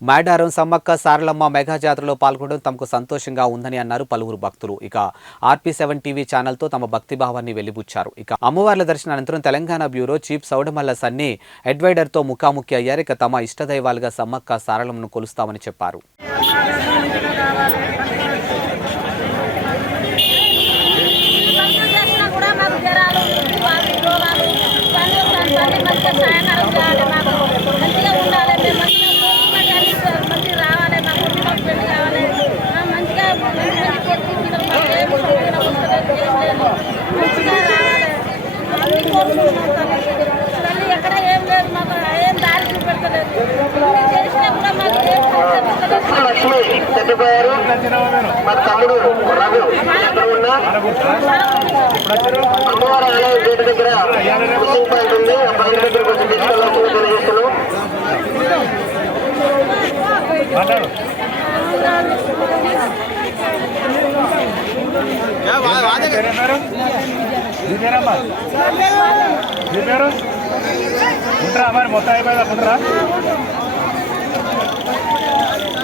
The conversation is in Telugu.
మేడారం సమ్మక్క సారలమ్మ మెగా జాతరలో పాల్గొనడం తమకు సంతోషంగా ఉందని అన్నారు పలువురు భక్తులు. ఇక ఆర్పీ సెవెన్ టీవీ ఛానల్తో తమ భక్తిభావాన్ని వెలిబుచ్చారు. ఇక అమ్మవార్ల దర్శన అనంతరం తెలంగాణ బ్యూరో చీఫ్ సౌడమల్ల సన్ని ఎడ్వైడర్తో ముఖాముఖి అయ్యారు. ఇక తమ ఇష్టదైవాలుగా సమ్మక్క సారలమ్మను కొలుస్తామని చెప్పారు. మంచిగా ఉండాలి కూడా మాకు జ్వరాలు వాటి రోగాలు ఇవన్నీ వస్తాయి. మంచిగా సహాయకారం చేయాలి మాకు మంచిగా ఉండాలి మేము మంచిగా కోరుకున్నట్టు అన్ని మంచిగా రావాలి మాకు పిల్లలకు పెళ్ళి కావాలి ఆ, మంచిగా మంచి మంచి కోరుకుంటున్నాం మాకు ఏం సమస్య వస్తలేదు ఏం లేదు మంచిగా రావాలి అన్ని ఎక్కడ ఏం లేదు మాకు ఏం దారి చూపెడతలేదు చేసినా కూడా మాకు ఏం చనిపోయారు మా తమ్ముడు రఘు ఎక్కడ ఉన్నా అమ్మవారి ఆలయం గేటు దగ్గర మిస్సింగ్ పాయింట్ ఉంది ఆ పాయింట్ దగ్గర కొంచెం తీసుకెళ్ళాల్సింది తెలియజేస్తున్నాం పేరేమ్మా మీ పేరు? ఉంటారా మరి? మొత్తం అయిపోయిందా ఉంటారా?